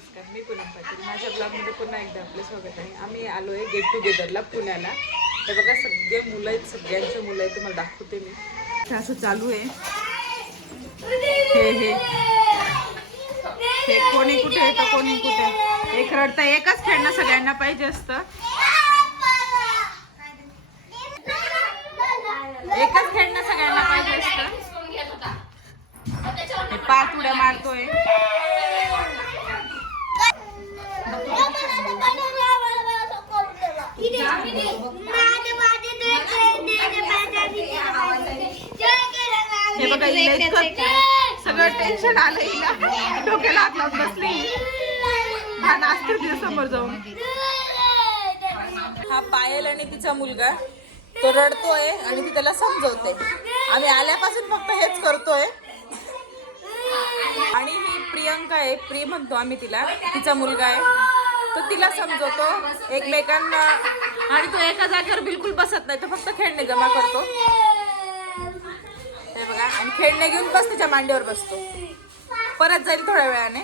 नमस्कार, मी पूनम पाटील. माझ्या ब्लॉगमध्ये पुन्हा एकदा आपलं स्वागत आहे. आम्ही आलो आहे गेट टुगेदरला पुण्याला. हे बघा सगळे मुलं आहेत, सगळ्यांचे मुलं आहेत, तुम्हाला दाखवते मी. असं चालू आहे. हे कोणी कुठे येतं, कोणी कुठे. एक रडता एकच खेळणं सगळ्यांना पाहिजे असतं. एकच खेळणं सगळ्यांना पाहिजे असतं. हे पाच उड्या मारतोय. हे बघा सगळं टेन्शन आलं हिला, डोक्याला हात लावून बसली. हा नाचतो तिच्या समोर जाऊन. हा पायल आणि तिचा मुलगा तो रडतोय आणि ती त्याला समजवते. आम्ही आल्यापासून फक्त हेच करतोय. आणि ही प्रियंका आहे, प्रिय म्हणतो आम्ही तिला, तिचा मुलगा आहे. तो तिला समजवतो एकमेकांना. आणि तो एका जागेवर बिलकुल बसत नाही, तो फक्त खेळणे जमा करतो. हे बघा, आणि खेळणे घेऊन बस तिच्या मांडीवर बसतो. परत जाईल थोड्या वेळाने.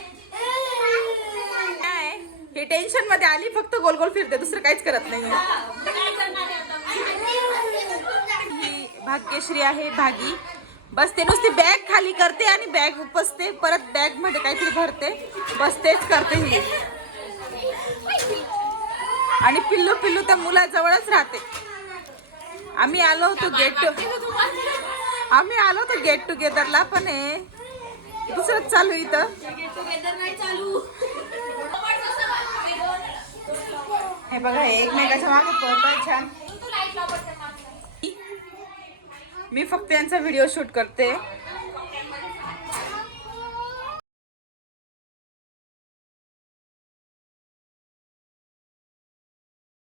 काय ही टेन्शन मध्ये आली, फक्त गोल गोल फिरते, दुसरं काहीच करत नाही. ही भाग्यश्री आहे, भागी. बस ते नुसती बॅग खाली करते आणि बॅग उपसते, परत बॅग मध्ये काहीतरी भरते, बस तेच करते ही. आणि पिल्लू पिल्लू त्या मुलाजवळच राहते. आम्ही आलो होतो गेट टुगेदरला, पण हे दुसरंच चालू इथं. हे बघा, हे एकमेकाच्या मागे पळतोय छान. मी फक्त यांचा व्हिडिओ शूट करते.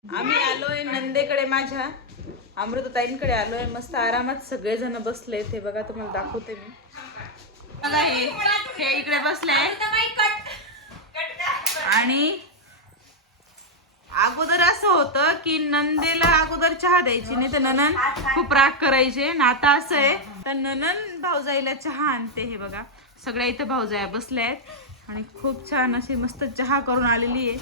आम्ही आलोय नंदेकडे, माझ्या अमृतताईंकडे आलोय. मस्त आरामात सगळेजण बसले. ते बघा, तुम्हाला दाखवते मी. बघा, हे इकडे बसले. आणि अगोदर असं होतं की नंदेला अगोदर चहा द्यायची, नाही तर ननन खूप राग करायचे. ना आता असं आहे तर ननन भाऊजाईला चहा आणते. हे बघा, सगळ्या इथं भाऊजाया बसल्या आहेत आणि खूप छान अशी मस्त चहा करून आलेली आहे.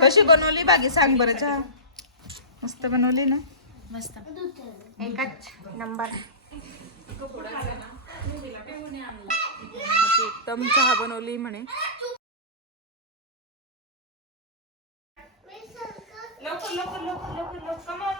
कशी बनवली बागी, सांग बरं. चहा मस्त बनवली ना, मस्त, एकच नंबर. एकदम चहा बनवली म्हणे. लवकर लवकर लवकर लवकर लवकर, कम ऑन